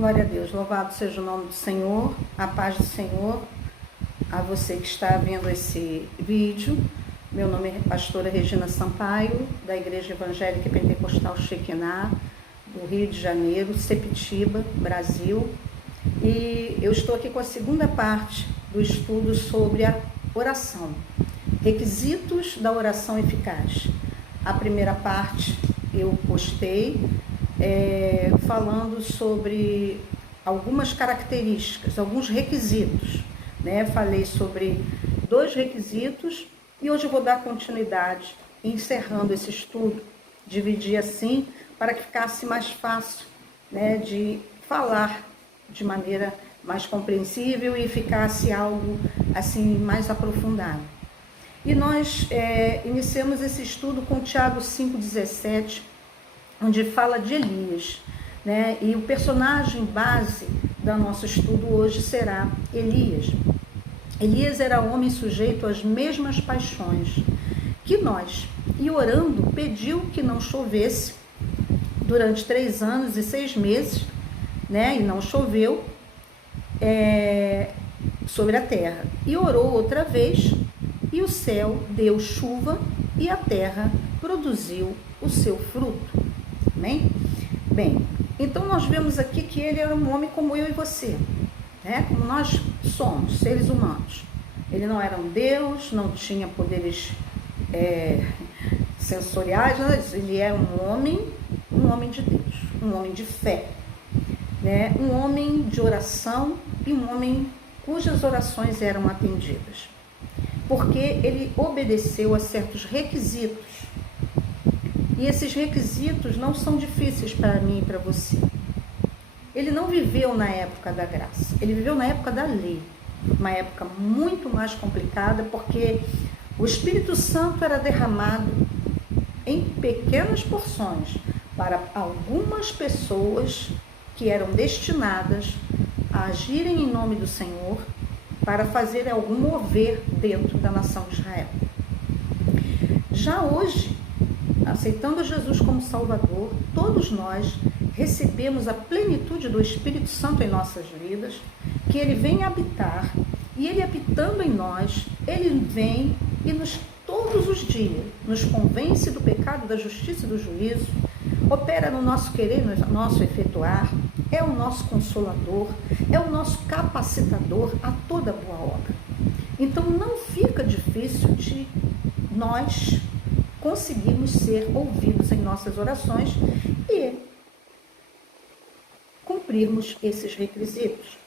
Glória a Deus, louvado seja o nome do Senhor, a paz do Senhor, a você que está vendo esse vídeo. Meu nome é pastora Regina Sampaio, da Igreja Evangélica e Pentecostal Shekinah, do Rio de Janeiro, Sepitiba, Brasil. E eu estou aqui com a segunda parte do estudo sobre a oração, requisitos da oração eficaz. A primeira parte eu postei falando sobre algumas características, alguns requisitos, né? Falei sobre 2 requisitos e hoje eu vou dar continuidade, encerrando esse estudo, dividir assim para que ficasse mais fácil, né, de falar de maneira mais compreensível e ficasse algo assim mais aprofundado. E nós iniciamos esse estudo com Tiago 5,17, onde fala de Elias, né? E o personagem base do nosso estudo hoje será Elias. Elias era homem sujeito às mesmas paixões que nós, e orando pediu que não chovesse durante 3 anos e 6 meses, né? E não choveu sobre a terra. E orou outra vez, e o céu deu chuva, e a terra produziu o seu fruto. Amém? Bem, então nós vemos aqui que ele era um homem como eu e você, né? Como nós somos, seres humanos. Ele não era um Deus, não tinha poderes sensoriais, ele era um homem de Deus, um homem de fé, né? Um homem de oração e um homem cujas orações eram atendidas, porque ele obedeceu a certos requisitos. E esses requisitos não são difíceis para mim e para você. Ele não viveu na época da graça, ele viveu na época da lei, uma época muito mais complicada, porque o Espírito Santo era derramado em pequenas porções para algumas pessoas que eram destinadas a agirem em nome do Senhor para fazer algum mover dentro da nação de Israel. Já hoje, aceitando Jesus como Salvador, todos nós recebemos a plenitude do Espírito Santo em nossas vidas, que ele vem habitar, e ele habitando em nós, ele vem e todos os dias nos convence do pecado, da justiça e do juízo, opera no nosso querer, no nosso efetuar, é o nosso consolador, é o nosso capacitador a toda boa obra. Então não fica difícil de nós conseguirmos ser ouvidos em nossas orações e cumprirmos esses requisitos.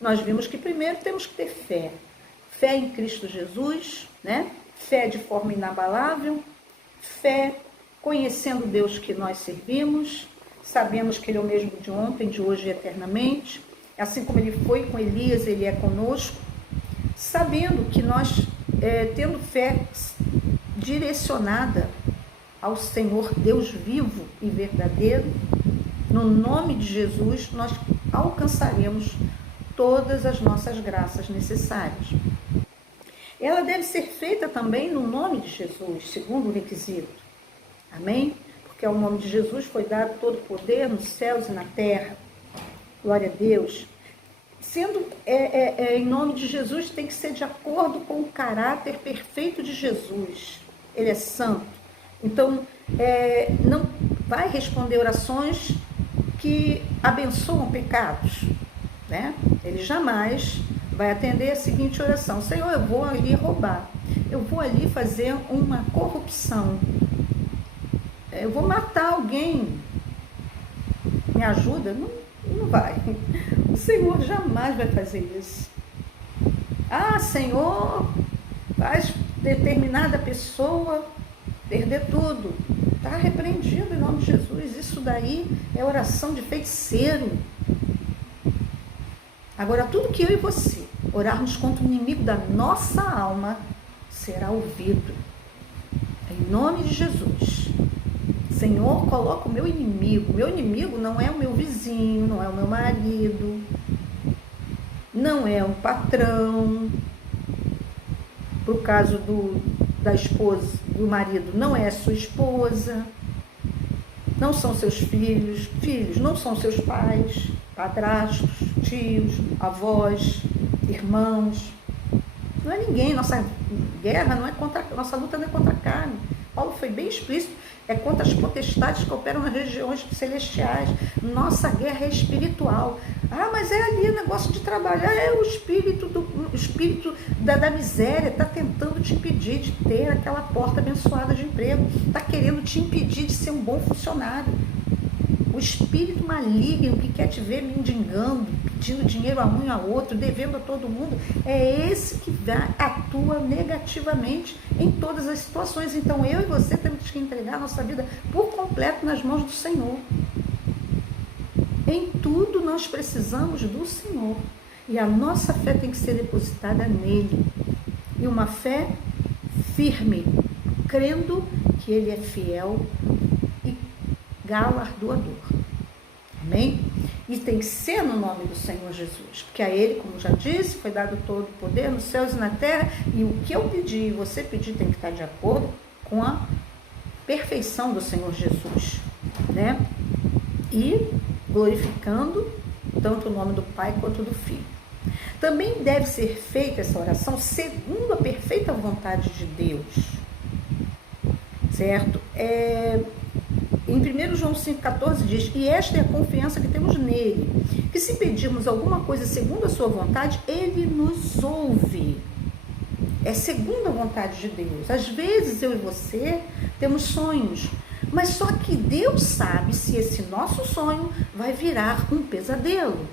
Nós vimos que primeiro temos que ter fé. Fé em Cristo Jesus, né? Fé de forma inabalável, fé conhecendo o Deus que nós servimos, sabemos que Ele é o mesmo de ontem, de hoje e eternamente, assim como Ele foi com Elias, Ele é conosco, sabendo que nós, tendo fé direcionada ao Senhor Deus vivo e verdadeiro, no nome de Jesus, nós alcançaremos todas as nossas graças necessárias. Ela deve ser feita também no nome de Jesus, segundo o requisito. Amém? Porque ao nome de Jesus foi dado todo o poder nos céus e na terra. Glória a Deus. Sendo em nome de Jesus, tem que ser de acordo com o caráter perfeito de Jesus. Ele é santo. Então, não vai responder orações que abençoam pecados, né? Ele jamais vai atender a seguinte oração: Senhor, eu vou ali roubar, eu vou ali fazer uma corrupção, eu vou matar alguém, me ajuda? Não vai. O Senhor jamais vai fazer isso. Ah, Senhor, faz determinada pessoa perder tudo. Está repreendido em nome de Jesus. Isso daí é oração de feiticeiro. Agora, tudo que eu e você orarmos contra o inimigo da nossa alma será ouvido. Em nome de Jesus. Senhor, coloca o meu inimigo. Meu inimigo não é o meu vizinho, não é o meu marido, não é o patrão. Por caso da esposa, do marido, não é a sua esposa. não são seus filhos, filhos não são seus pais, padrastos, tios, avós, irmãos. Não é ninguém. Nossa guerra não é contra, nossa luta não é contra a carne. Paulo foi bem explícito, é contra as potestades que operam nas regiões celestiais. Nossa guerra é espiritual. Ah, mas é ali o negócio de trabalhar, é o espírito da miséria, está tentando te impedir de ter aquela porta abençoada de emprego, está querendo te impedir de ser um bom funcionário. O espírito maligno que quer te ver mendigando, pedindo dinheiro a um e a outro, devendo a todo mundo, é esse que atua negativamente em todas as situações. Então eu e você temos que entregar a nossa vida por completo nas mãos do Senhor. Em tudo nós precisamos do Senhor. E a nossa fé tem que ser depositada nele. E uma fé firme, crendo que ele é fiel e galardoador. Amém? E tem que ser no nome do Senhor Jesus, porque a ele, como já disse, foi dado todo o poder nos céus e na terra, e o que eu pedi e você pedir tem que estar de acordo com a perfeição do Senhor Jesus, né? E glorificando tanto o nome do Pai quanto do Filho. Também deve ser feita essa oração segundo a perfeita vontade de Deus, certo? Em 1 João 5,14 diz: e esta é a confiança que temos nele, que se pedirmos alguma coisa segundo a sua vontade, ele nos ouve. É segundo a vontade de Deus. Às vezes eu e você temos sonhos, mas só que Deus sabe se esse nosso sonho vai virar um pesadelo.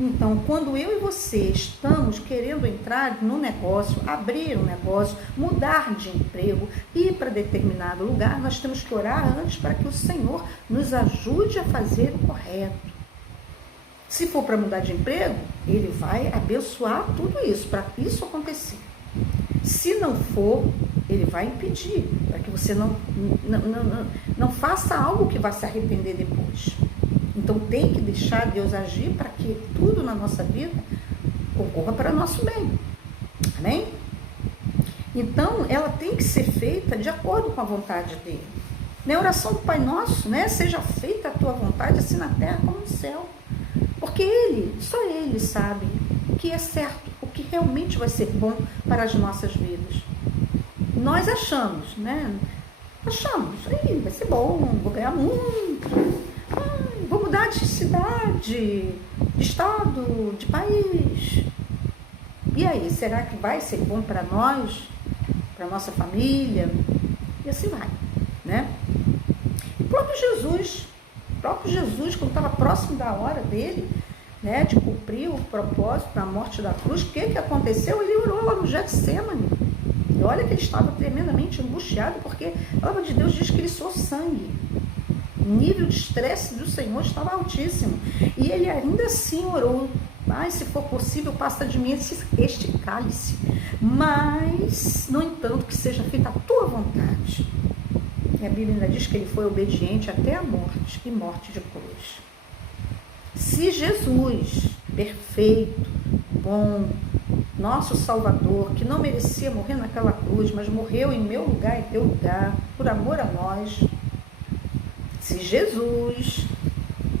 Então, quando eu e você estamos querendo entrar no negócio, abrir um negócio, mudar de emprego, ir para determinado lugar, nós temos que orar antes para que o Senhor nos ajude a fazer o correto. Se for para mudar de emprego, Ele vai abençoar tudo isso, para isso acontecer. Se não for, Ele vai impedir, para que você não faça algo que vá se arrepender depois. Então tem que deixar Deus agir para que tudo na nossa vida ocorra para o nosso bem. Amém? Então ela tem que ser feita de acordo com a vontade dele. Na oração do Pai Nosso, né? Seja feita a tua vontade, assim na terra como no céu. Porque só Ele sabe o que é certo, o que realmente vai ser bom para as nossas vidas. Nós achamos, né? Achamos, vai ser bom, vou ganhar muito. Vou mudar de cidade, de estado, de país. E aí, será que vai ser bom para nós, para nossa família? E assim vai, né? E o próprio Jesus, quando estava próximo da hora dele, né, de cumprir o propósito na morte da cruz, o que aconteceu? Ele orou lá no Getsêmani. E olha que ele estava tremendamente angustiado, porque a palavra de Deus diz que ele suou sangue. O nível de estresse do Senhor estava altíssimo. E ele ainda assim orou: mas se for possível, passa de mim este cálice. Mas, no entanto, que seja feita a tua vontade. E a Bíblia ainda diz que ele foi obediente até a morte, e morte de cruz. Se Jesus, perfeito, bom, nosso Salvador, que não merecia morrer naquela cruz, mas morreu em meu lugar e teu lugar, por amor a nós. Se Jesus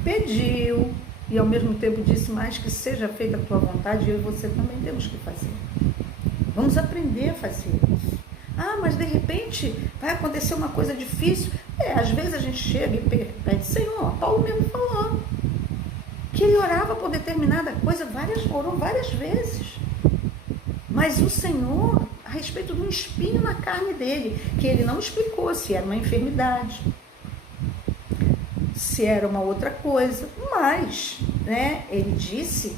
pediu e ao mesmo tempo disse: mais que seja feita a tua vontade, eu e você também temos que fazer. Vamos aprender a fazer isso. Ah, mas de repente vai acontecer uma coisa difícil. Às vezes a gente chega e pede: Senhor, Paulo mesmo falou que ele orava por determinada coisa, orou várias vezes. Mas o Senhor, a respeito de um espinho na carne dele, que ele não explicou se era uma enfermidade, se era uma outra coisa, mas, né, ele disse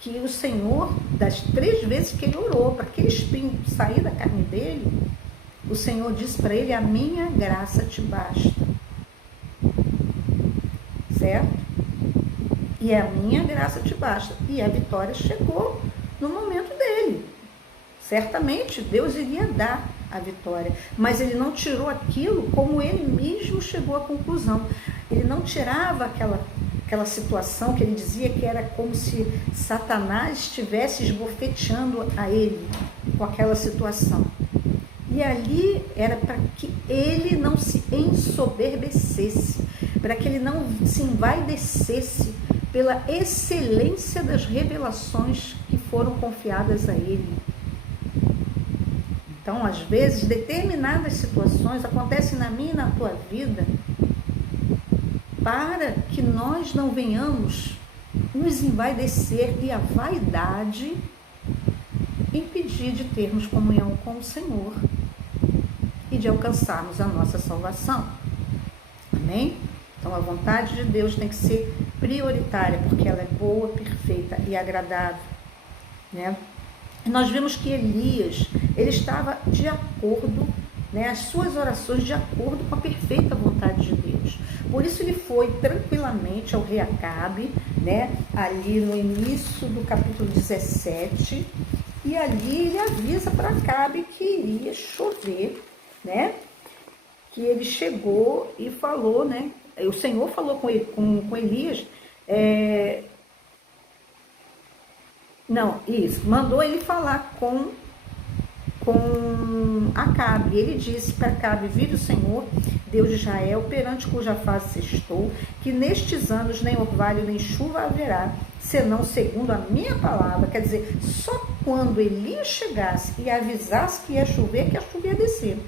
que o Senhor, das 3 vezes que ele orou para aquele espinho sair da carne dele, o Senhor disse para ele: a minha graça te basta. Certo? E a minha graça te basta. E a vitória chegou no momento dele. Certamente Deus iria dar a vitória, mas ele não tirou aquilo como ele mesmo chegou à conclusão. Ele não tirava aquela situação que ele dizia que era como se Satanás estivesse esbofeteando a ele com aquela situação. E ali era para que ele não se ensoberbecesse, para que ele não se envaidecesse pela excelência das revelações que foram confiadas a ele. Então, às vezes, determinadas situações acontecem na minha e na tua vida para que nós não venhamos nos envaidecer e a vaidade impedir de termos comunhão com o Senhor e de alcançarmos a nossa salvação. Amém? Então, a vontade de Deus tem que ser prioritária, porque ela é boa, perfeita e agradável, né? Nós vimos que Elias, ele estava de acordo, né, as suas orações de acordo com a perfeita vontade de Deus. Por isso ele foi tranquilamente ao rei Acabe, né, ali no início do capítulo 17, e ali ele avisa para Acabe que iria chover, né, que ele chegou e falou, né, o Senhor falou com Elias, mandou ele falar com Acabe. Ele disse para Acabe: vive o Senhor, Deus de Israel, perante cuja face estou, que nestes anos nem orvalho nem chuva haverá, senão segundo a minha palavra. Quer dizer, só quando Elias chegasse e avisasse que ia chover, que a chuva ia descer.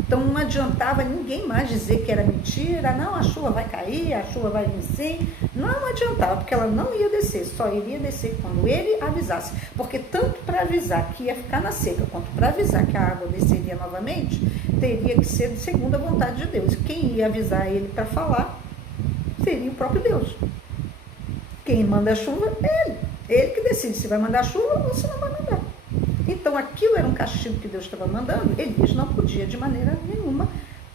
Então não adiantava ninguém mais dizer que era mentira, não, a chuva vai cair, a chuva vai vencer. Não adiantava, porque ela não ia descer, só iria descer quando ele avisasse. Porque tanto para avisar que ia ficar na seca, quanto para avisar que a água desceria novamente, teria que ser segundo a vontade de Deus. Quem ia avisar ele para falar seria o próprio Deus. Quem manda a chuva é ele. Ele que decide se vai mandar chuva ou se não vai mandar. Então aquilo era um castigo que Deus estava mandando. Elias não podia de maneira nenhuma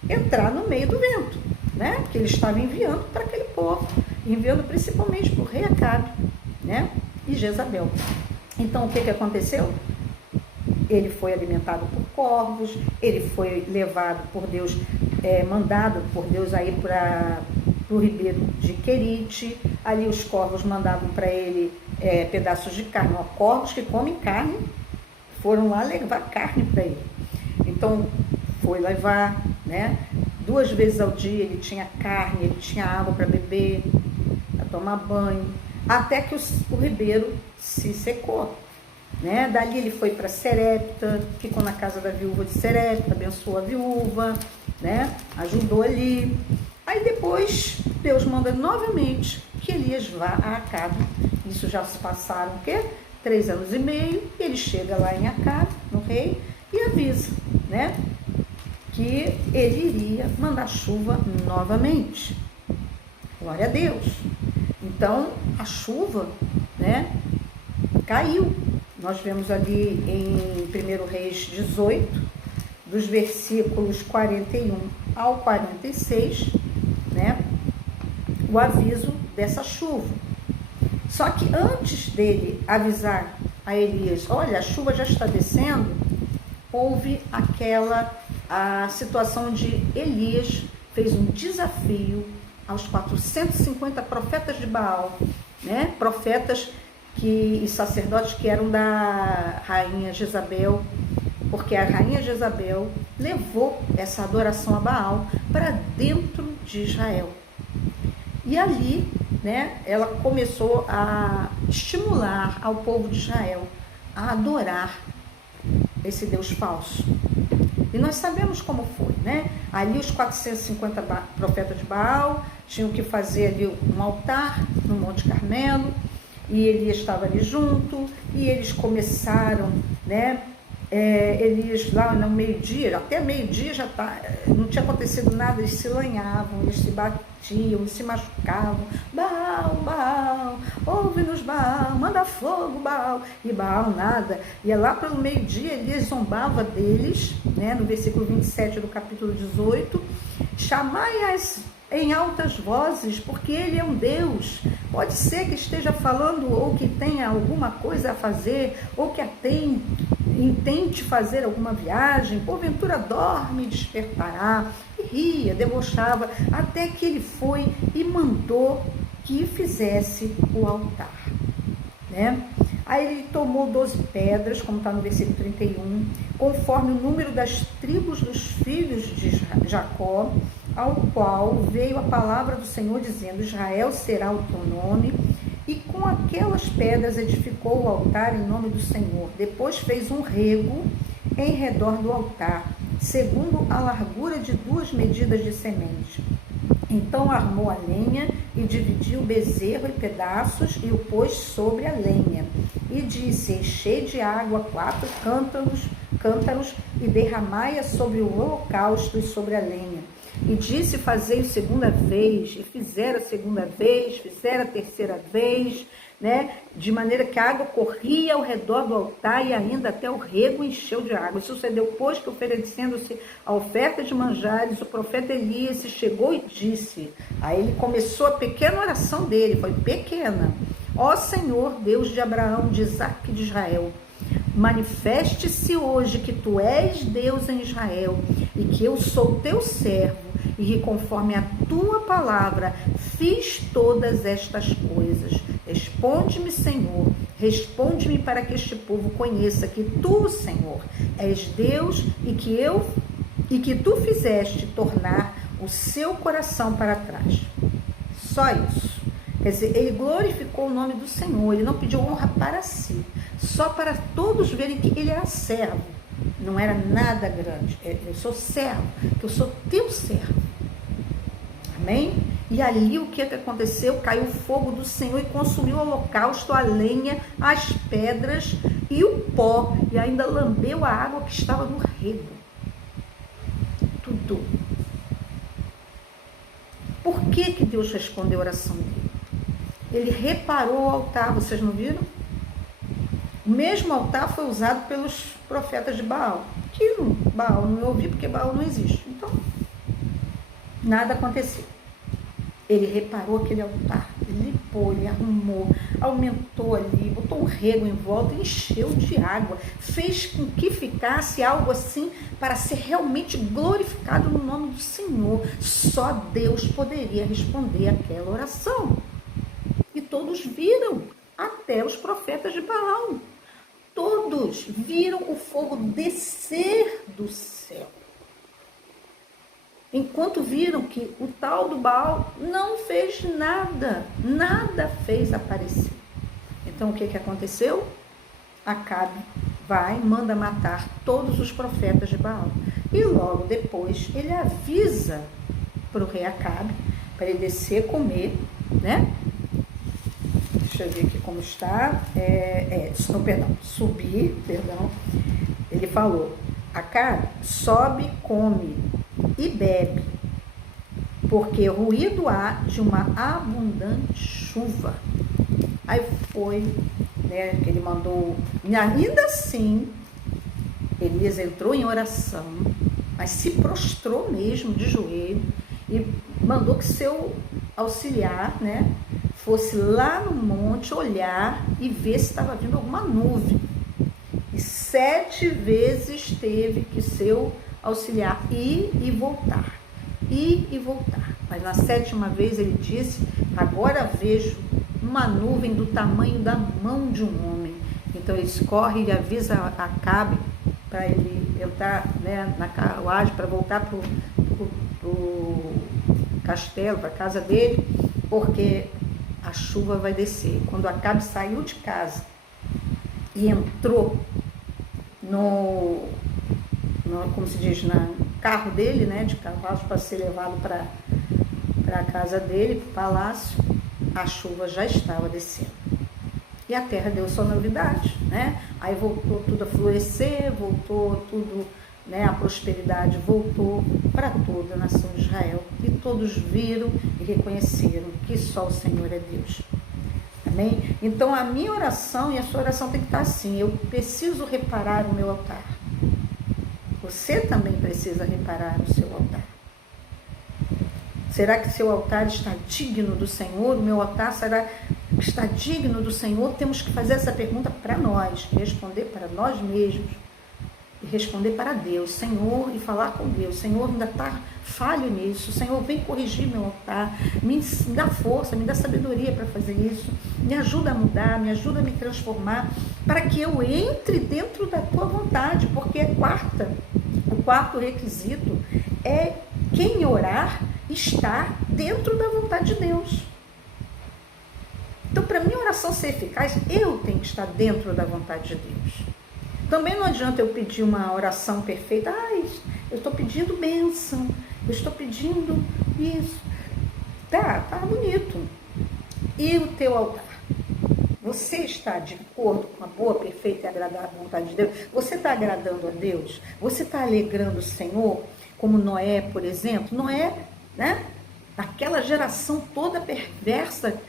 entrar no meio do vento, né? Que ele estava enviando para aquele povo, enviando principalmente para o rei Acabe, né? E Jezabel. Então o que aconteceu? Ele foi alimentado por corvos, ele foi levado por Deus, mandado por Deus aí para o ribeiro de Querite. Ali os corvos mandavam para ele pedaços de carne, corvos que comem carne, foram lá levar carne para ele. Então, foi levar, né? 2 vezes ao dia ele tinha carne, ele tinha água para beber, para tomar banho, até que o ribeiro se secou, né? Dali ele foi para Serepta, ficou na casa da viúva de Serepta, abençoou a viúva, né? Ajudou ali. Aí depois, Deus manda novamente que Elias vá a Acabe. Isso já se passaram, o quê? 3 anos e meio, e ele chega lá em Acabe, no rei, e avisa, né, que ele iria mandar chuva novamente. Glória a Deus. Então, a chuva, né, caiu. Nós vemos ali em 1 Reis 18, dos versículos 41 ao 46, né, o aviso dessa chuva. Só que antes dele avisar a Elias, olha, a chuva já está descendo, houve a situação de Elias fez um desafio aos 450 profetas de Baal, né? Profetas e sacerdotes que eram da rainha Jezabel, porque a rainha Jezabel levou essa adoração a Baal para dentro de Israel. E ali, né, ela começou a estimular ao povo de Israel a adorar esse Deus falso. E nós sabemos como foi, né? Ali os 450 profetas de Baal tinham que fazer ali um altar no Monte Carmelo, e Elias estava ali junto, e eles começaram, né? Eles lá no meio-dia, até meio-dia não tinha acontecido nada, eles se lanhavam, eles se batiam, eles se machucavam. Baal, Baal, ouve-nos Baal, manda fogo Baal, e Baal nada. E lá pelo meio-dia Elias zombava deles, né, no versículo 27 do capítulo 18, chamai-as em altas vozes, porque ele é um Deus. Pode ser que esteja falando ou que tenha alguma coisa a fazer, ou que intente fazer alguma viagem, porventura dorme e despertará. E ria, debochava, até que ele foi e mandou que fizesse o altar, né? Aí ele tomou 12 pedras, como está no versículo 31, conforme o número das tribos dos filhos de Jacó, ao qual veio a palavra do Senhor dizendo: Israel será o teu nome. E com aquelas pedras edificou o altar em nome do Senhor. Depois fez um rego em redor do altar, segundo a largura de 2 medidas de semente. Então armou a lenha e dividiu o bezerro em pedaços e o pôs sobre a lenha. E disse: enchei de água 4 cântaros e derramai-a sobre o holocausto e sobre a lenha. E disse: fazei a segunda vez, e fizeram a segunda vez, fizeram a terceira vez, né? De maneira que a água corria ao redor do altar e ainda até o rego encheu de água. Sucedeu, pois, que oferecendo-se a oferta de manjares, o profeta Elias se chegou e disse, aí ele começou a pequena oração dele, foi pequena: ó Senhor, Deus de Abraão, de Isaque e de Israel, manifeste-se hoje que tu és Deus em Israel e que eu sou teu servo e que conforme a tua palavra fiz todas estas coisas. Responde-me, Senhor, responde-me para que este povo conheça que tu, Senhor, és Deus e que tu fizeste tornar o seu coração para trás. Só isso. Quer dizer, ele glorificou o nome do Senhor, ele não pediu honra para si, só para todos verem que ele era servo, não era nada grande. Eu sou servo, que eu sou teu servo. Amém? E ali o que aconteceu? Caiu o fogo do Senhor e consumiu o holocausto, a lenha, as pedras e o pó, e ainda lambeu a água que estava no rego. Tudo. Por que Deus respondeu a oração dele? Ele reparou o altar, vocês não viram? O mesmo altar foi usado pelos profetas de Baal, que Baal não ouviu porque Baal não existe. Então, nada aconteceu. Ele reparou aquele altar, ele limpou, ele arrumou, aumentou ali, botou um rego em volta, encheu de água, fez com que ficasse algo assim para ser realmente glorificado no nome do Senhor. Só Deus poderia responder aquela oração. E todos viram, até os profetas de Baal. Todos viram o fogo descer do céu. Enquanto viram que o tal do Baal não fez nada, nada fez aparecer. Então o que aconteceu? Acabe vai, manda matar todos os profetas de Baal. E logo depois ele avisa para o rei Acabe, para ele descer comer, né? Deixa eu ver aqui como está. Subir. Ele falou: Acabe, sobe, come e bebe, porque ruído há de uma abundante chuva. Aí foi, né, que ele mandou, e ainda assim, Elias entrou em oração, mas se prostrou mesmo de joelho e mandou que seu auxiliar, né, fosse lá no monte olhar e ver se estava vindo alguma nuvem. E 7 vezes teve que seu auxiliar ir e voltar. Mas na 7ª vez ele disse: agora vejo uma nuvem do tamanho da mão de um homem. Então ele corre e avisa a Acabe para ele entrar, né, na carruagem para voltar para o castelo, para a casa dele, porque a chuva vai descer. Quando Acabe saiu de casa e entrou como se diz, no carro dele, né, de cavalo, para ser levado para a casa dele, para o palácio, a chuva já estava descendo. E a terra deu sua novidade, né? Aí voltou tudo a florescer, voltou tudo, né, a prosperidade voltou para toda a nação de Israel. E todos viram e reconheceram que só o Senhor é Deus. Amém? Então a minha oração e a sua oração tem que estar assim: eu preciso reparar o meu altar. Você também precisa reparar o seu altar. Será que seu altar está digno do Senhor? O meu altar está digno do Senhor? Temos que fazer essa pergunta para nós, responder para nós mesmos. e responder para Deus, Senhor, e falar com Deus, Senhor, ainda está falho nisso, Senhor, vem corrigir meu altar, me dá força, me dá sabedoria para fazer isso, me ajuda a mudar, me ajuda a me transformar, para que eu entre dentro da tua vontade, porque o quarto requisito é quem orar estar dentro da vontade de Deus. Então, para minha oração ser eficaz, eu tenho que estar dentro da vontade de Deus. Também não adianta eu pedir uma oração perfeita. Eu estou pedindo bênção, eu estou pedindo isso. Tá bonito. E o teu altar? Você está de acordo com a boa, perfeita e agradável vontade de Deus? Você está agradando a Deus? Você está alegrando o Senhor? Como Noé, por exemplo. Noé, né? Aquela geração toda perversa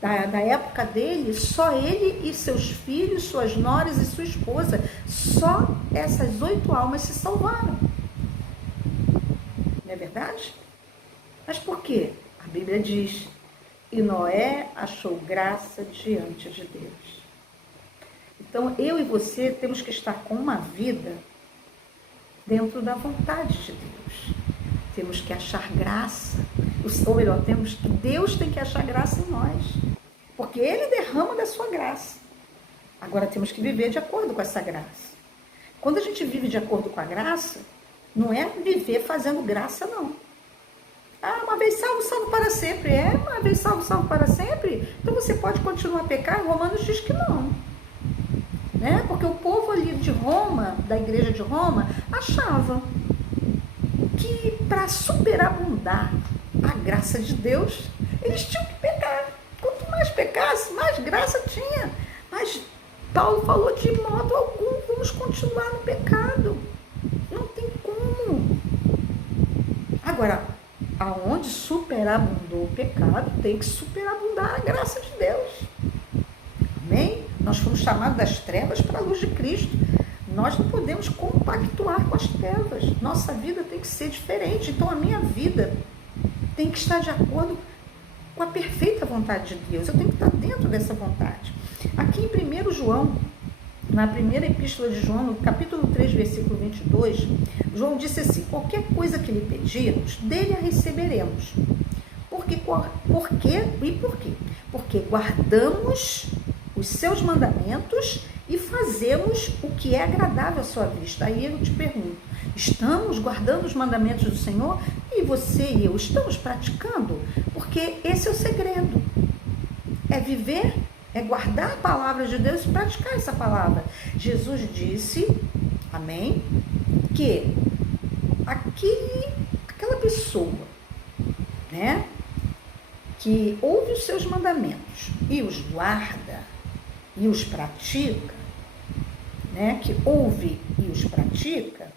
da época dele, só ele e seus filhos, suas noras e sua esposa, só essas 8 almas se salvaram. Não é verdade? Mas por quê? A Bíblia diz, e Noé achou graça diante de Deus. Então, eu e você temos que estar com uma vida dentro da vontade de Deus. Temos que achar graça, ou melhor, Deus tem que achar graça em nós, porque Ele derrama da sua graça. Agora temos que viver de acordo com essa graça. Quando a gente vive de acordo com a graça, não é viver fazendo graça, não. Uma vez salvo, salvo para sempre. Uma vez salvo, salvo para sempre? Então você pode continuar a pecar? Romanos diz que não. Né? Porque o povo ali de Roma, da igreja de Roma, achava que para superabundar a graça de Deus, eles tinham que pecar. Quanto mais pecasse, mais graça tinha. Mas Paulo falou, de modo algum vamos continuar no pecado. Não tem como. Agora, aonde superabundou o pecado, tem que superabundar a graça de Deus. Amém? Nós fomos chamados das trevas para a luz de Cristo. Nós não podemos compactuar com as trevas. Nossa vida tem que ser diferente. Então a minha vida tem que estar de acordo com a perfeita vontade de Deus. Eu tenho que estar dentro dessa vontade. Aqui em 1 João, na primeira epístola de João, no capítulo 3, versículo 22, João disse assim, qualquer coisa que lhe pedirmos, dele a receberemos. Por quê? Porque guardamos os seus mandamentos e fazemos o que é agradável à sua vista. Aí eu te pergunto, estamos guardando os mandamentos do Senhor? E você e eu estamos praticando? Porque esse é o segredo. É viver, é guardar a palavra de Deus e praticar essa palavra. Jesus disse, amém, que aquela pessoa, né, que ouve os seus mandamentos e os guarda e os pratica, né, que ouve e os pratica,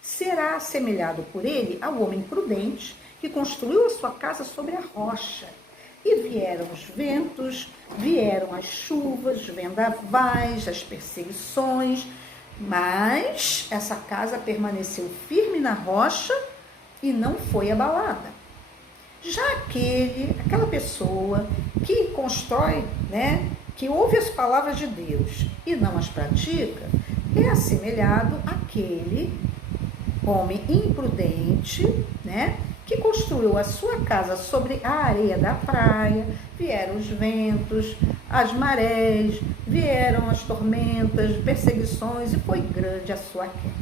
será assemelhado por ele ao homem prudente que construiu a sua casa sobre a rocha. E vieram os ventos, vieram as chuvas, os vendavais, as perseguições, mas essa casa permaneceu firme na rocha e não foi abalada. Já aquela pessoa que constrói, né, que ouve as palavras de Deus e não as pratica, é assemelhado àquele homem imprudente, né, que construiu a sua casa sobre a areia da praia, vieram os ventos, as marés, vieram as tormentas, perseguições, e foi grande a sua queda.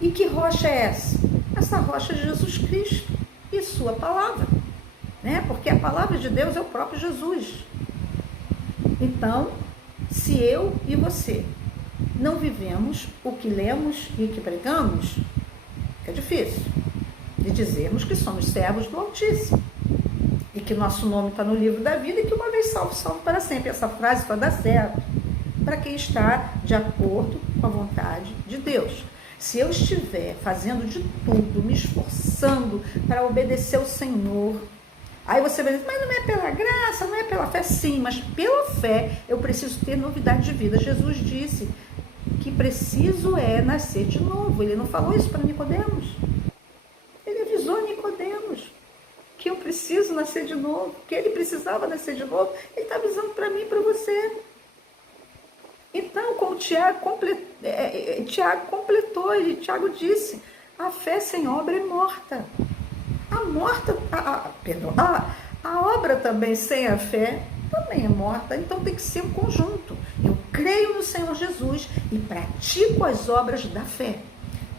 E que rocha é essa? Essa rocha é Jesus Cristo e sua palavra, né? Porque a palavra de Deus é o próprio Jesus. Então, se eu e você não vivemos o que lemos e que pregamos, é difícil de dizermos que somos servos do Altíssimo e que nosso nome está no livro da vida e que uma vez salvo, salvo para sempre. Essa frase só dá certo para quem está de acordo com a vontade de Deus. Se eu estiver fazendo de tudo, me esforçando para obedecer ao Senhor, aí você vai dizer, mas não é pela graça, não é pela fé, sim, mas pela fé eu preciso ter novidade de vida. Jesus disse que preciso é nascer de novo. Ele não falou isso para Nicodemos. Ele avisou Nicodemos que eu preciso nascer de novo, que ele precisava nascer de novo. Ele está avisando para mim e para você. Então, como Tiago completou, Tiago disse, a fé sem obra é morta. A obra também sem a fé também é morta, então tem que ser um conjunto. Eu creio no Senhor Jesus e pratico as obras da fé.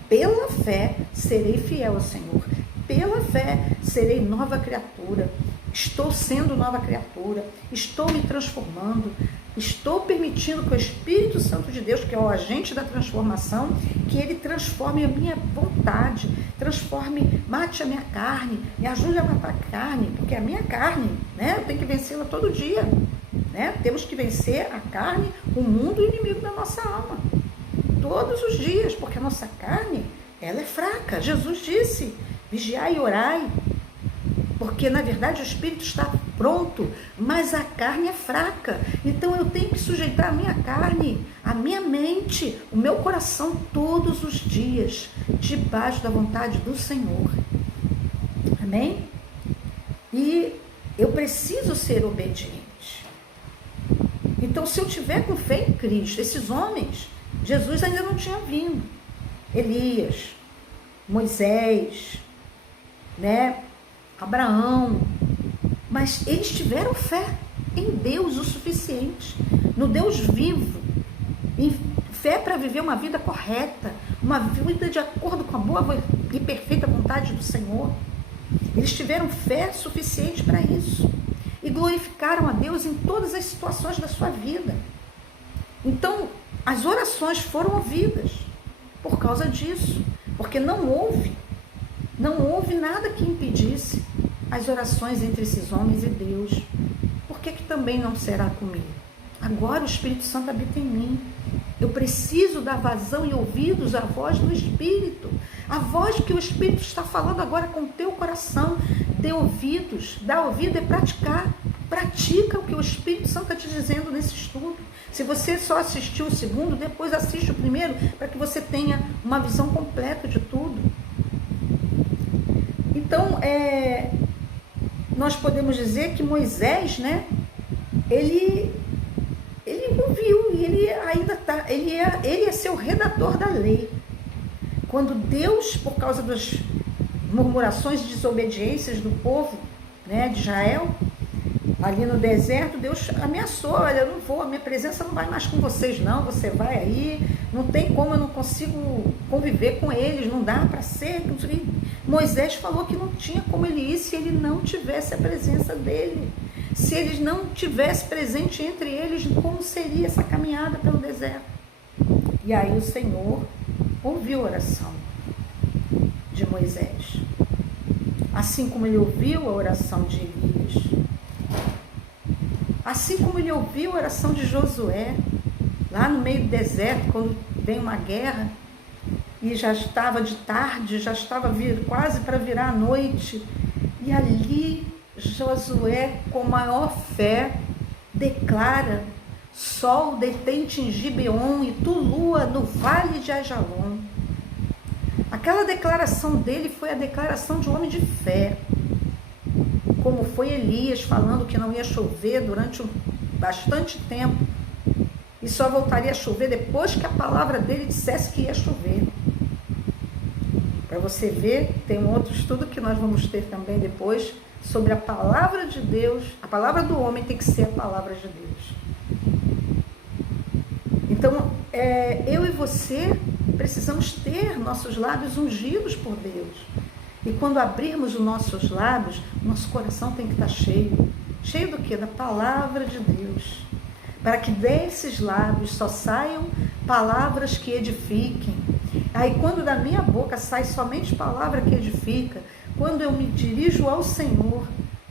Pela fé serei fiel ao Senhor. Pela fé serei nova criatura. Estou sendo nova criatura. Estou me transformando. Estou permitindo que o Espírito Santo de Deus, que é o agente da transformação, que ele transforme a minha vontade, mate a minha carne, me ajude a matar a carne, porque é a minha carne, né? Eu tenho que vencê-la todo dia, né? Temos que vencer a carne, o mundo, o inimigo da nossa alma, todos os dias, porque a nossa carne, ela é fraca. Jesus disse, vigiai e orai, porque na verdade o espírito está pronto, mas a carne é fraca. Então eu tenho que sujeitar a minha carne, a minha mente, o meu coração todos os dias, debaixo da vontade do Senhor. Amém? E eu preciso ser obediente. Então, se eu tiver com fé em Cristo, esses homens, Jesus ainda não tinha vindo. Elias, Moisés, né? Abraão, mas eles tiveram fé em Deus o suficiente, no Deus vivo, em fé para viver uma vida correta, uma vida de acordo com a boa e perfeita vontade do Senhor. Eles tiveram fé suficiente para isso e glorificaram a Deus em todas as situações da sua vida. Então, as orações foram ouvidas por causa disso, porque não houve nada que impedisse as orações entre esses homens e Deus. Por que também não será comigo? Agora o Espírito Santo habita em mim. Eu preciso dar vazão e ouvidos à voz do Espírito. A voz que o Espírito está falando agora com o teu coração. Dê ouvidos. Dar ouvido é praticar. Pratica o que o Espírito Santo está te dizendo nesse estudo. Se você só assistiu o segundo, depois assiste o primeiro, para que você tenha uma visão completa de tudo. Então, nós podemos dizer que Moisés, né, ele ouviu, e ele ainda está, ele é seu redator da lei. Quando Deus, por causa das murmurações e desobediências do povo, né, de Israel, ali no deserto, Deus ameaçou, olha, eu não vou, a minha presença não vai mais com vocês não, você vai aí, não tem como, eu não consigo conviver com eles, não dá para ser. Moisés falou que não tinha como ele ir se ele não tivesse a presença dele, se ele não tivesse presente entre eles, como seria essa caminhada pelo deserto. E aí o Senhor ouviu a oração de Moisés, assim como ele ouviu a oração de Elias, assim como ele ouviu a oração de Josué, lá no meio do deserto, quando vem uma guerra, e já estava de tarde, já estava quase para virar a noite, e ali Josué, com maior fé, declara: sol detente em Gibeon e tu lua no vale de Ajalon. Aquela declaração dele foi a declaração de um homem de fé, como foi Elias falando que não ia chover durante bastante tempo e só voltaria a chover depois que a palavra dele dissesse que ia chover. Para você ver, tem um outro estudo que nós vamos ter também depois sobre a palavra de Deus. A palavra do homem tem que ser a palavra de Deus. Então, eu e você precisamos ter nossos lábios ungidos por Deus. E quando abrirmos os nossos lábios, nosso coração tem que estar cheio. Cheio do quê? Da palavra de Deus. Para que desses lábios só saiam palavras que edifiquem. Aí quando da minha boca sai somente palavra que edifica, quando eu me dirijo ao Senhor,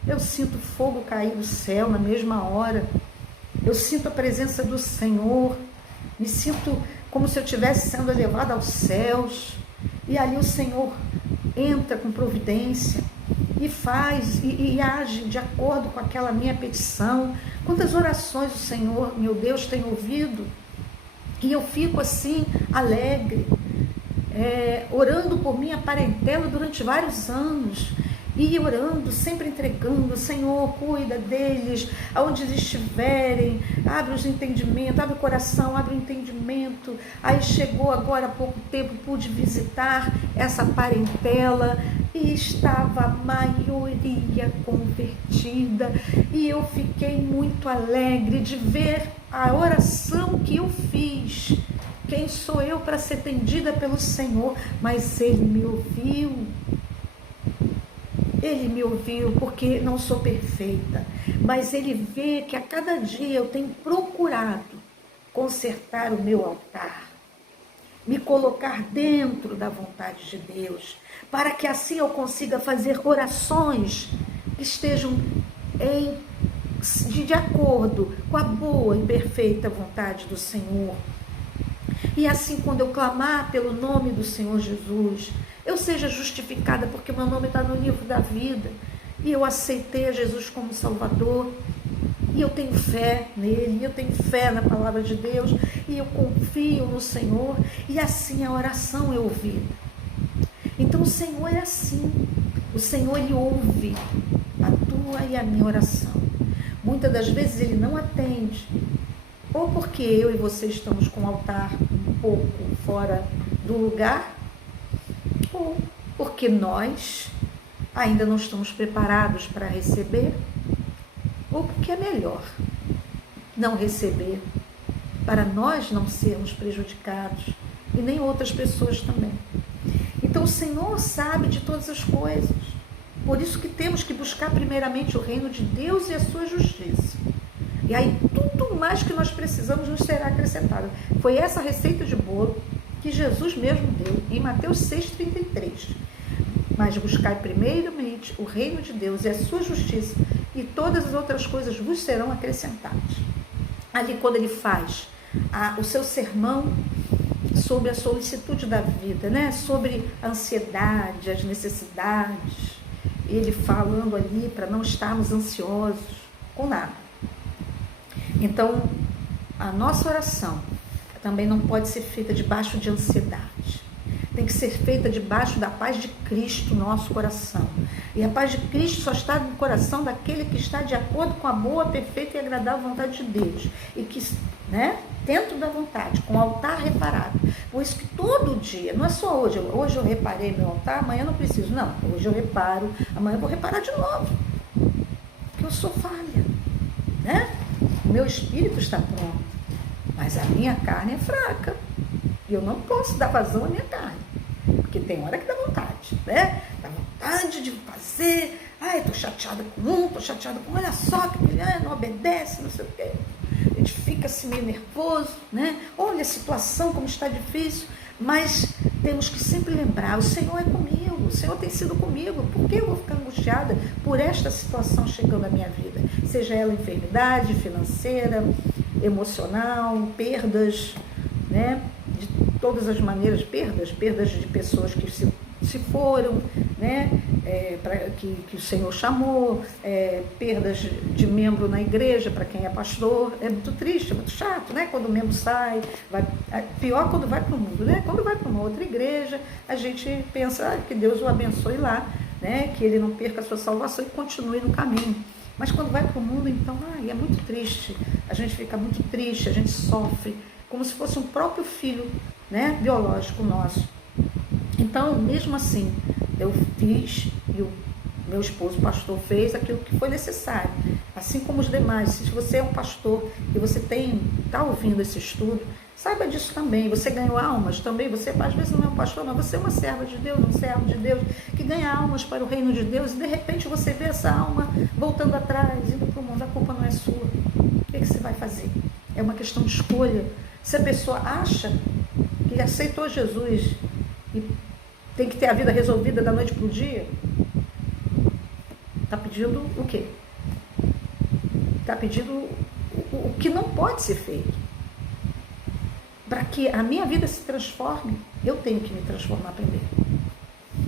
eu sinto fogo cair do céu na mesma hora. Eu sinto a presença do Senhor. Me sinto como se eu estivesse sendo elevada aos céus. E ali o Senhor entra com providência e faz e age de acordo com aquela minha petição. Quantas orações o Senhor, meu Deus, tem ouvido, e eu fico assim alegre, orando por minha parentela durante vários anos, E ir orando, sempre entregando, Senhor, cuida deles, aonde eles estiverem, abre os entendimentos, abre o coração, abre o entendimento. Aí chegou agora há pouco tempo, pude visitar essa parentela e estava a maioria convertida. E eu fiquei muito alegre de ver a oração que eu fiz. Quem sou eu para ser atendida pelo Senhor? Mas Ele me ouviu. Ele me ouviu, porque não sou perfeita, mas Ele vê que a cada dia eu tenho procurado consertar o meu altar, me colocar dentro da vontade de Deus, para que assim eu consiga fazer orações que estejam de acordo com a boa e perfeita vontade do Senhor. E assim, quando eu clamar pelo nome do Senhor Jesus, eu seja justificada, porque meu nome está no livro da vida, e eu aceitei a Jesus como Salvador, e eu tenho fé nele, eu tenho fé na palavra de Deus, e eu confio no Senhor, e assim a oração é ouvida. Então o Senhor é assim, o Senhor Ele ouve a tua e a minha oração. Muitas das vezes Ele não atende, ou porque eu e você estamos com o altar um pouco fora do lugar, ou porque nós ainda não estamos preparados para receber, ou porque é melhor não receber, para nós não sermos prejudicados e nem outras pessoas também. Então o Senhor sabe de todas as coisas, por isso que temos que buscar primeiramente o reino de Deus e a sua justiça. E aí tudo mais que nós precisamos nos será acrescentado. Foi essa receita de bolo que Jesus mesmo deu em Mateus 6,33. Mas buscai primeiramente o reino de Deus e a sua justiça, e todas as outras coisas vos serão acrescentadas. Ali quando ele faz o seu sermão sobre a solicitude da vida, né? Sobre a ansiedade, as necessidades, ele falando ali para não estarmos ansiosos com nada. Então, a nossa oração também não pode ser feita debaixo de ansiedade. Tem que ser feita debaixo da paz de Cristo no nosso coração. E a paz de Cristo só está no coração daquele que está de acordo com a boa, perfeita e agradável vontade de Deus. E que, né, dentro da vontade, com o altar reparado. Por isso que todo dia, não é só hoje. Hoje eu reparei meu altar, amanhã não preciso. Não, hoje eu reparo, amanhã eu vou reparar de novo. Porque eu sou falha, né? O meu espírito está pronto, mas a minha carne é fraca. E eu não posso dar vazão à minha carne, porque tem hora que dá vontade, né? Dá vontade de fazer. Ai, estou chateada com um, estou chateada com olha só, que ele não obedece, não sei o quê. A gente fica assim meio nervoso, né? Olha a situação como está difícil, mas temos que sempre lembrar, o Senhor é comigo, o Senhor tem sido comigo, por que eu vou ficar angustiada por esta situação chegando à minha vida? Seja ela enfermidade financeira, emocional, perdas, né? De todas as maneiras, perdas de pessoas que se foram, né? Que o Senhor chamou, perdas de membro na igreja, para quem é pastor, é muito triste, é muito chato, né? Quando o membro sai, pior quando vai para o mundo, né? Quando vai para uma outra igreja, a gente pensa que Deus o abençoe lá, né? Que ele não perca a sua salvação e continue no caminho. Mas quando vai para o mundo, então, é muito triste, a gente fica muito triste, a gente sofre, como se fosse um próprio filho, né? Biológico nosso. Então, mesmo assim, eu fiz e o meu esposo, o pastor, fez aquilo que foi necessário. Assim como os demais. Se você é um pastor e você está ouvindo esse estudo, saiba disso também. Você ganhou almas também. Você, às vezes, não é um pastor, mas você é uma serva de Deus, um servo de Deus, que ganha almas para o reino de Deus. E, de repente, você vê essa alma voltando atrás, indo para o mundo. A culpa não é sua. O que você vai fazer? É uma questão de escolha. Se a pessoa acha que aceitou Jesus e tem que ter a vida resolvida da noite para o dia, está pedindo o quê? Está pedindo o que não pode ser feito. Para que a minha vida se transforme, eu tenho que me transformar primeiro.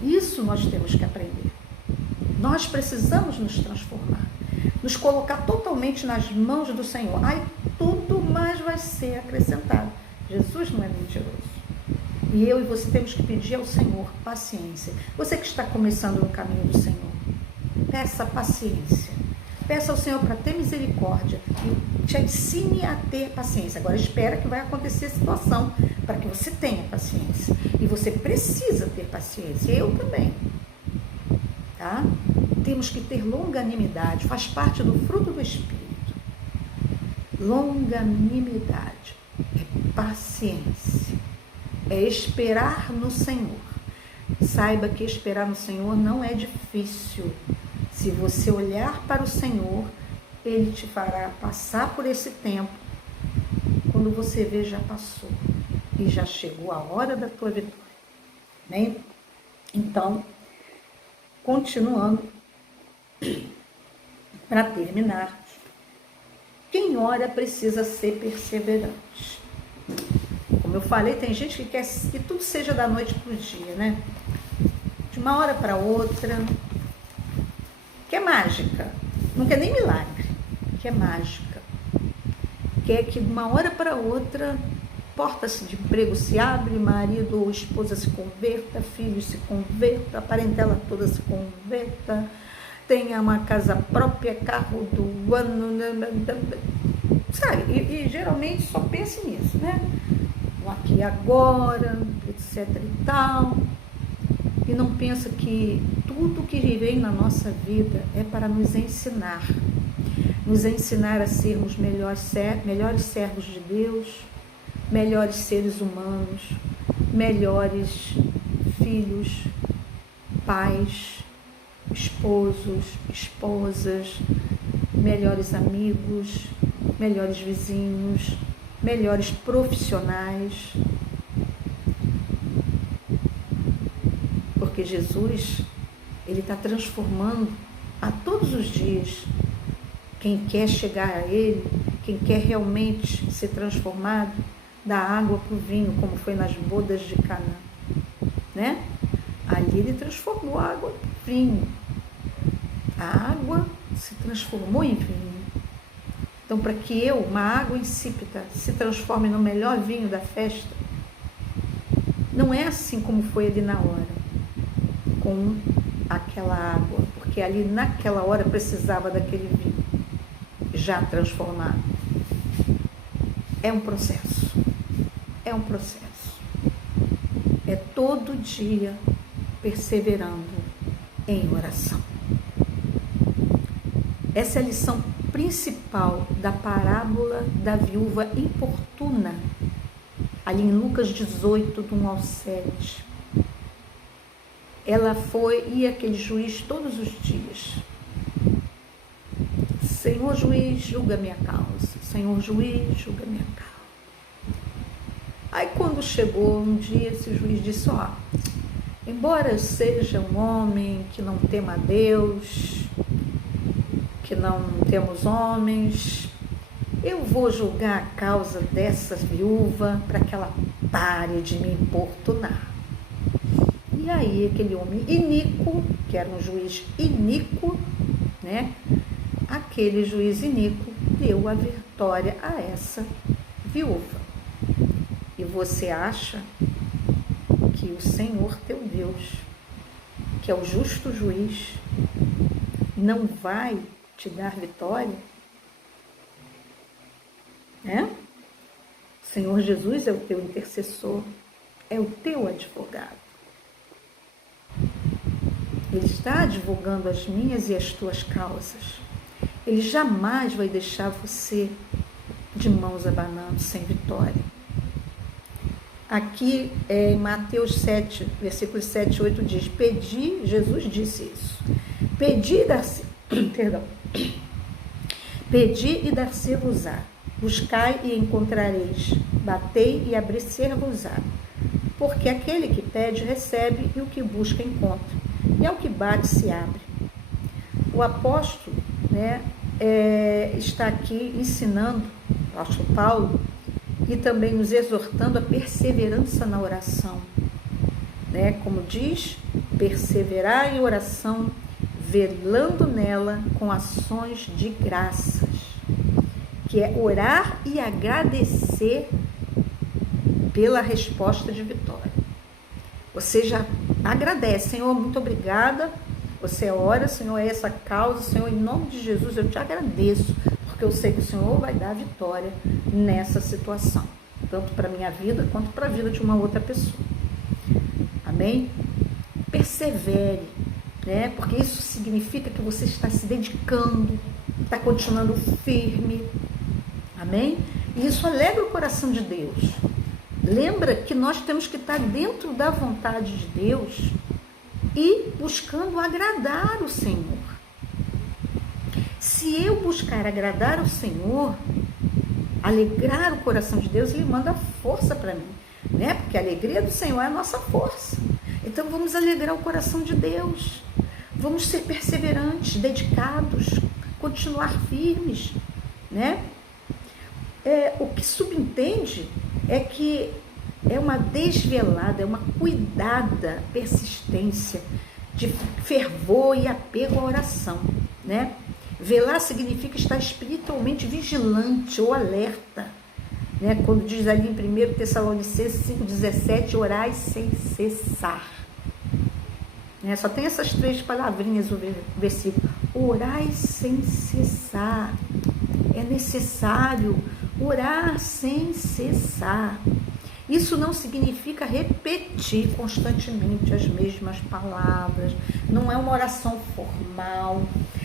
Isso nós temos que aprender. Nós precisamos nos transformar, nos colocar totalmente nas mãos do Senhor. Aí tudo mais vai ser acrescentado. Jesus não é mentiroso. E eu e você temos que pedir ao Senhor paciência. Você que está começando no caminho do Senhor, peça paciência. Peça ao Senhor para ter misericórdia e te ensine a ter paciência. Agora espera que vai acontecer a situação para que você tenha paciência. E você precisa ter paciência. Eu também. Tá? Temos que ter longanimidade. Faz parte do fruto do Espírito. Longanimidade. É paciência. É esperar no Senhor. Saiba que esperar no Senhor não é difícil. Se você olhar para o Senhor, Ele te fará passar por esse tempo. Quando você vê, já passou. E já chegou a hora da tua vitória. Né? Então, continuando, para terminar, quem ora precisa ser perseverante. Como eu falei, tem gente que quer que tudo seja da noite para o dia, né? De uma hora para outra. Quer mágica, não quer nem milagre, quer mágica. Quer que de uma hora para outra, porta-se de emprego se abre, marido ou esposa se converta, filhos se converta, a parentela toda se converta, tenha uma casa própria, carro do ano, sabe? E geralmente só pensa nisso, né? O aqui e agora, etc e tal. E não pensa que tudo que vem na nossa vida é para nos ensinar a sermos melhores servos de Deus, melhores seres humanos, melhores filhos, pais, esposos, esposas, melhores amigos, melhores vizinhos, melhores profissionais. Porque Jesus, Ele está transformando a todos os dias quem quer chegar a Ele, quem quer realmente ser transformado, da água para o vinho, como foi nas bodas de Canaã, né? Ali Ele transformou a água em vinho. A água se transformou em vinho. Então, para que uma água insípida, se transforme no melhor vinho da festa, não é assim como foi ali na hora, com aquela água, porque ali naquela hora precisava daquele vinho já transformado. É um processo. É todo dia perseverando em oração. Essa é a lição principal da parábola da viúva importuna, ali em Lucas 18, do 1 ao 7. Ela ia aquele juiz todos os dias. Senhor juiz, julga minha causa. Senhor juiz, julga minha causa. Aí quando chegou um dia, esse juiz disse, embora eu seja um homem que não tema a Deus, que não temos homens, eu vou julgar a causa dessa viúva para que ela pare de me importunar. E aí aquele homem iníquo, que era um juiz iníquo, né? Aquele juiz iníquo deu a vitória a essa viúva. E você acha que o Senhor teu Deus, que é o justo juiz, não vai te dar vitória? O Senhor Jesus é o teu intercessor, é o teu advogado. Ele está advogando as minhas e as tuas causas. Ele jamais vai deixar você de mãos abanando, sem vitória. Aqui em Mateus 7, versículos 7 e 8 diz, Jesus disse isso, pedi e dar-se-vos-á, buscai e encontrareis, batei e abrir-se-vos-á, porque aquele que pede recebe e o que busca encontra, e ao que bate se abre. O apóstolo, está aqui ensinando, o apóstolo Paulo, e também nos exortando a perseverança na oração. Como diz, perseverar em oração, velando nela com ações de graças, que é orar e agradecer pela resposta de vitória. Você já agradece, Senhor, muito obrigada, Você ora, Senhor, é essa causa, Senhor, em nome de Jesus, eu te agradeço, porque eu sei que o Senhor vai dar vitória nessa situação, tanto para a minha vida, quanto para a vida de uma outra pessoa. Amém? Persevere, né? Porque isso significa que você está se dedicando, está continuando firme. Amém? E isso alegra o coração de Deus. Lembra que nós temos que estar dentro da vontade de Deus e buscando agradar o Senhor. Se eu buscar agradar o Senhor, alegrar o coração de Deus, Ele manda força para mim, né? Porque a alegria do Senhor é a nossa força. Então vamos alegrar o coração de Deus. Vamos ser perseverantes, dedicados, continuar firmes, né? O que subentende é que é uma desvelada, é uma cuidada persistência de fervor e apego à oração, né? Velar significa estar espiritualmente vigilante ou alerta, né? Quando diz ali em 1 Tessalonicenses 5,17, orai sem cessar. Né? Só tem essas 3 palavrinhas no versículo. Orai sem cessar. É necessário orar sem cessar. Isso não significa repetir constantemente as mesmas palavras, não é uma oração formal,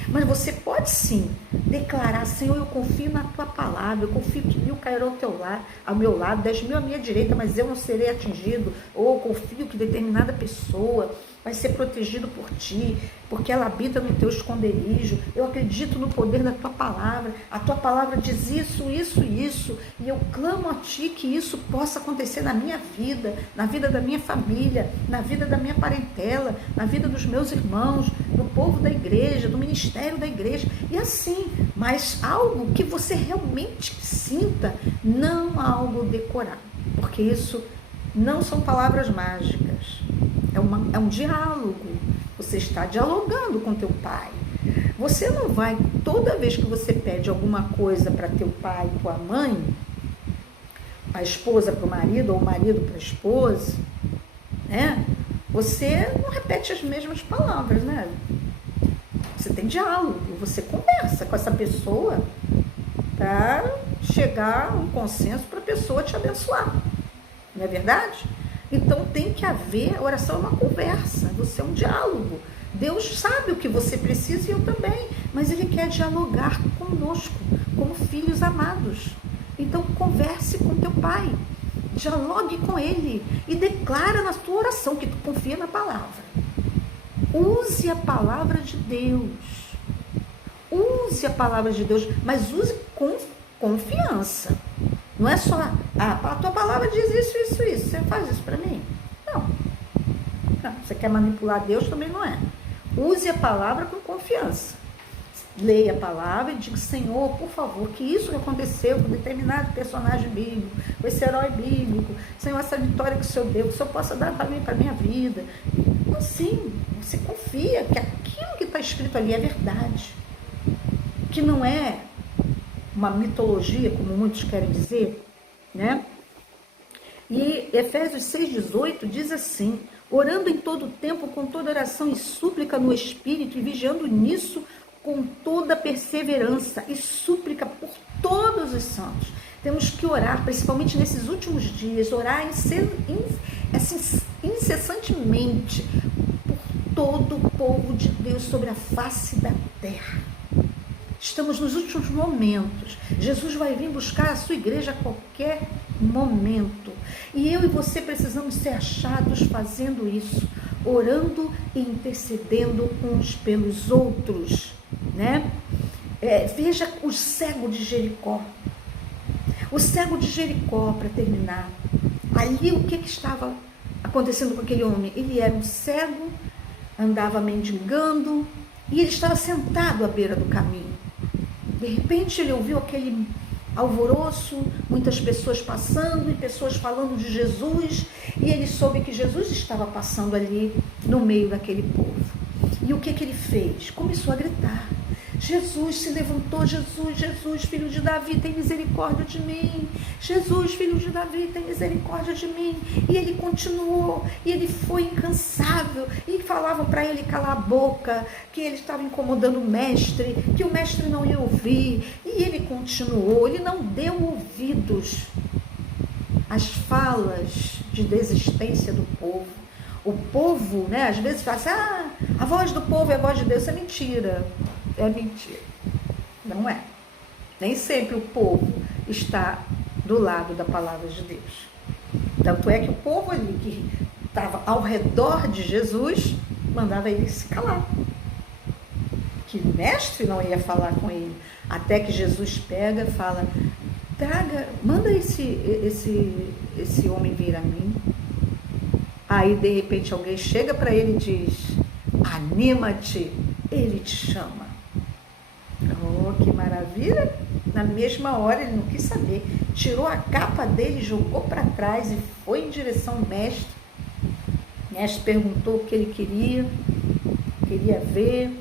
mas você pode sim declarar: Senhor, eu confio na tua palavra, eu confio que 1000 cairão ao meu lado, 10.000 à minha direita, mas eu não serei atingido, ou eu confio que determinada pessoa vai ser protegido por ti, porque ela habita no teu esconderijo. Eu acredito no poder da tua palavra. A tua palavra diz isso, isso e isso, e eu clamo a ti que isso possa acontecer na minha vida, na vida da minha família, na vida da minha parentela, na vida dos meus irmãos, do povo da igreja, do ministério da igreja, e assim, mas algo que você realmente sinta, não algo decorado, porque isso não são palavras mágicas. É um diálogo. Você está dialogando com teu pai. Você não vai, toda vez que você pede alguma coisa para teu pai, tua mãe, a esposa para o marido ou o marido para a esposa, né? Você não repete as mesmas palavras, né? Você tem diálogo, você conversa com essa pessoa para chegar a um consenso para a pessoa te abençoar. Não é verdade? Então tem que haver, a oração é uma conversa, você é um diálogo. Deus sabe o que você precisa e eu também, mas Ele quer dialogar conosco, como filhos amados. Então converse com teu pai, dialogue com Ele e declara na tua oração que tu confia na palavra. Use a palavra de Deus. Use a palavra de Deus, mas use com confiança. Não é só, a tua palavra diz isso, isso, isso. Você faz isso para mim? Não. Você quer manipular Deus? Também não é. Use a palavra com confiança. Leia a palavra e diga: Senhor, por favor, que isso que aconteceu com determinado personagem bíblico, com esse herói bíblico, Senhor, essa vitória que o Senhor deu, que o Senhor possa dar para mim, para a minha vida. Assim, você confia que aquilo que está escrito ali é verdade. Que não é uma mitologia, como muitos querem dizer, né? E Efésios 6,18 diz assim: orando em todo tempo, com toda oração e súplica no Espírito, e vigiando nisso com toda perseverança e súplica por todos os santos. Temos que orar, principalmente nesses últimos dias, orar incessantemente por todo o povo de Deus sobre a face da terra. Estamos nos últimos momentos. Jesus vai vir buscar a sua igreja a qualquer momento. E eu e você precisamos ser achados fazendo isso, orando e intercedendo uns pelos outros, né? Veja o cego de Jericó. O cego de Jericó, para terminar. Ali o que estava acontecendo com aquele homem? Ele era um cego, andava mendigando, e ele estava sentado à beira do caminho. De repente ele ouviu aquele alvoroço, muitas pessoas passando e pessoas falando de Jesus, e ele soube que Jesus estava passando ali no meio daquele povo. E o que ele fez? Começou a gritar: Jesus se levantou, Jesus, Jesus, filho de Davi, tem misericórdia de mim. Jesus, filho de Davi, tem misericórdia de mim. E ele continuou, e ele foi incansável, e falavam para ele calar a boca, que ele estava incomodando o mestre, que o mestre não ia ouvir, e ele continuou, ele não deu ouvidos às falas de desistência do povo. O povo, né, às vezes fala assim, a voz do povo é a voz de Deus. Isso é mentira. É mentira. Não é. Nem sempre o povo está do lado da palavra de Deus. Tanto é que o povo ali que estava ao redor de Jesus mandava ele se calar. Que o mestre não ia falar com ele. Até que Jesus pega e fala, manda esse homem vir a mim. Aí, de repente, alguém chega para ele e diz, anima-te, ele te chama. Oh, que maravilha! Na mesma hora, ele não quis saber. Tirou a capa dele, jogou para trás e foi em direção ao mestre. O mestre perguntou o que ele queria ver,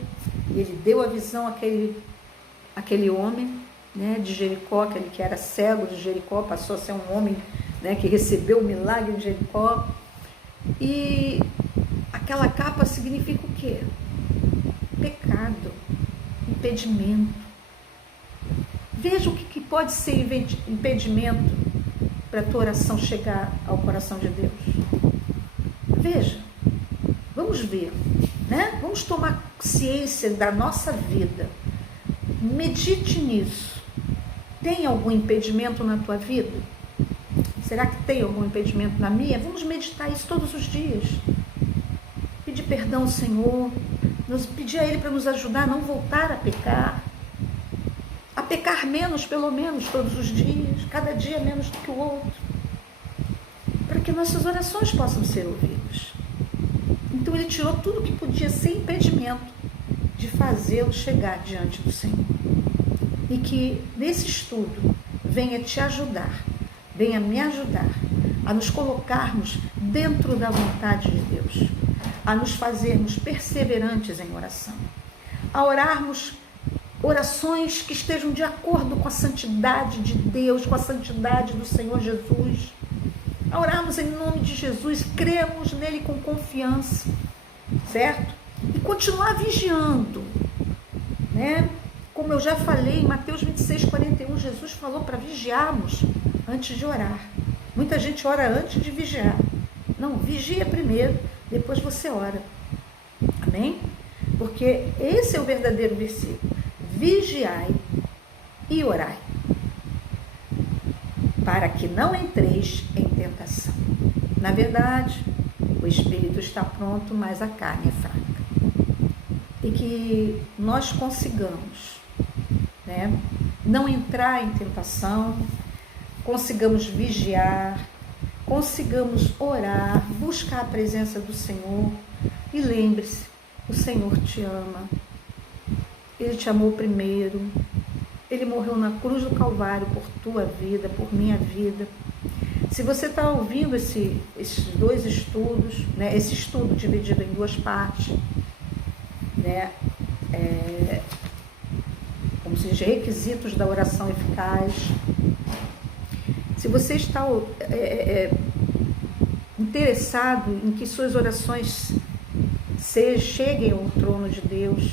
e ele deu a visão àquele homem, né, de Jericó, aquele que era cego de Jericó, passou a ser um homem, né, que recebeu o milagre de Jericó. E aquela capa significa o quê? Pecado, impedimento. Veja o que pode ser impedimento para a tua oração chegar ao coração de Deus. Veja, vamos ver, né? Vamos tomar ciência da nossa vida. Medite nisso. Tem algum impedimento na tua vida? Será que tem algum impedimento na minha? Vamos meditar isso todos os dias. Pedir perdão ao Senhor, pedir a Ele para nos ajudar a não voltar a pecar menos, pelo menos, todos os dias, cada dia menos do que o outro, para que nossas orações possam ser ouvidas. Então Ele tirou tudo que podia ser impedimento de fazê-lo chegar diante do Senhor. E que nesse estudo venha te ajudar, venha me ajudar a nos colocarmos dentro da vontade de Deus, a nos fazermos perseverantes em oração, a orarmos orações que estejam de acordo com a santidade de Deus, com a santidade do Senhor Jesus, a orarmos em nome de Jesus, cremos nele com confiança, certo? E continuar vigiando, né? Como eu já falei, em Mateus 26:41, Jesus falou para vigiarmos antes de orar. Muita gente ora antes de vigiar. Não, vigia primeiro, depois você ora. Amém? Porque esse é o verdadeiro versículo. Vigiai e orai, para que não entreis em tentação. Na verdade, o espírito está pronto, mas a carne é fraca. E que nós consigamos, né, não entrar em tentação, consigamos vigiar, consigamos orar, buscar a presença do Senhor. E lembre-se, o Senhor te ama. Ele te amou primeiro. Ele morreu na cruz do Calvário por tua vida, por minha vida. Se você está ouvindo esses dois estudos, né, esse estudo dividido em duas partes, né, como se diz, requisitos da oração eficaz. Se você está interessado em que suas orações cheguem ao trono de Deus,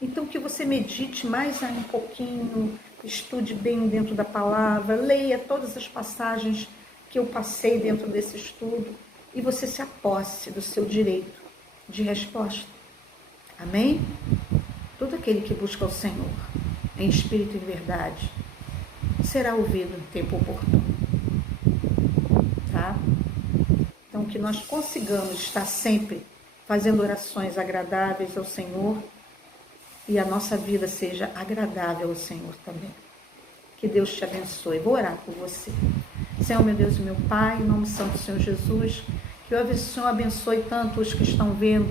então que você medite mais um pouquinho, estude bem dentro da palavra, leia todas as passagens que eu passei dentro desse estudo e você se aposse do seu direito de resposta. Amém? Todo aquele que busca o Senhor em espírito e em verdade será ouvido em tempo oportuno. Tá? Então que nós consigamos estar sempre fazendo orações agradáveis ao Senhor e a nossa vida seja agradável ao Senhor também. Que Deus te abençoe. Vou orar por você. Senhor, meu Deus e meu Pai, em nome santo do Senhor Jesus, que o Senhor abençoe tanto os que estão vendo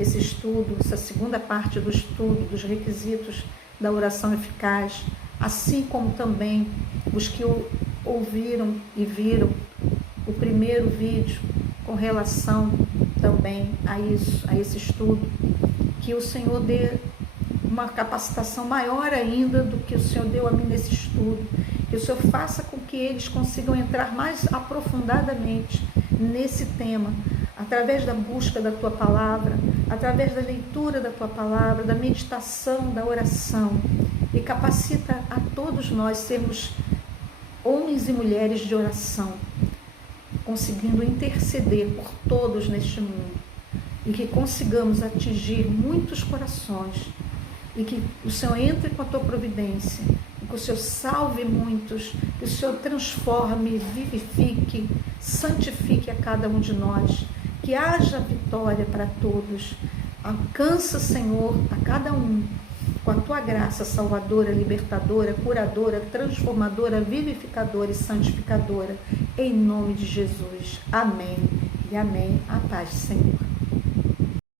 esse estudo, essa segunda parte do estudo, dos requisitos da oração eficaz, assim como também os que ouviram e viram o primeiro vídeo com relação também a isso, a esse estudo, que o Senhor dê uma capacitação maior ainda do que o Senhor deu a mim nesse estudo. Que o Senhor faça com que eles consigam entrar mais aprofundadamente nesse tema, através da busca da Tua Palavra, através da leitura da Tua Palavra, da meditação, da oração. E capacita a todos nós sermos homens e mulheres de oração, conseguindo interceder por todos neste mundo. E que consigamos atingir muitos corações. E que o Senhor entre com a Tua providência. Que o Senhor salve muitos. Que o Senhor transforme, vivifique, santifique a cada um de nós. Que haja vitória para todos. Alcança, Senhor, a cada um com a Tua graça salvadora, libertadora, curadora, transformadora, vivificadora e santificadora. Em nome de Jesus. Amém e amém. A paz, Senhor.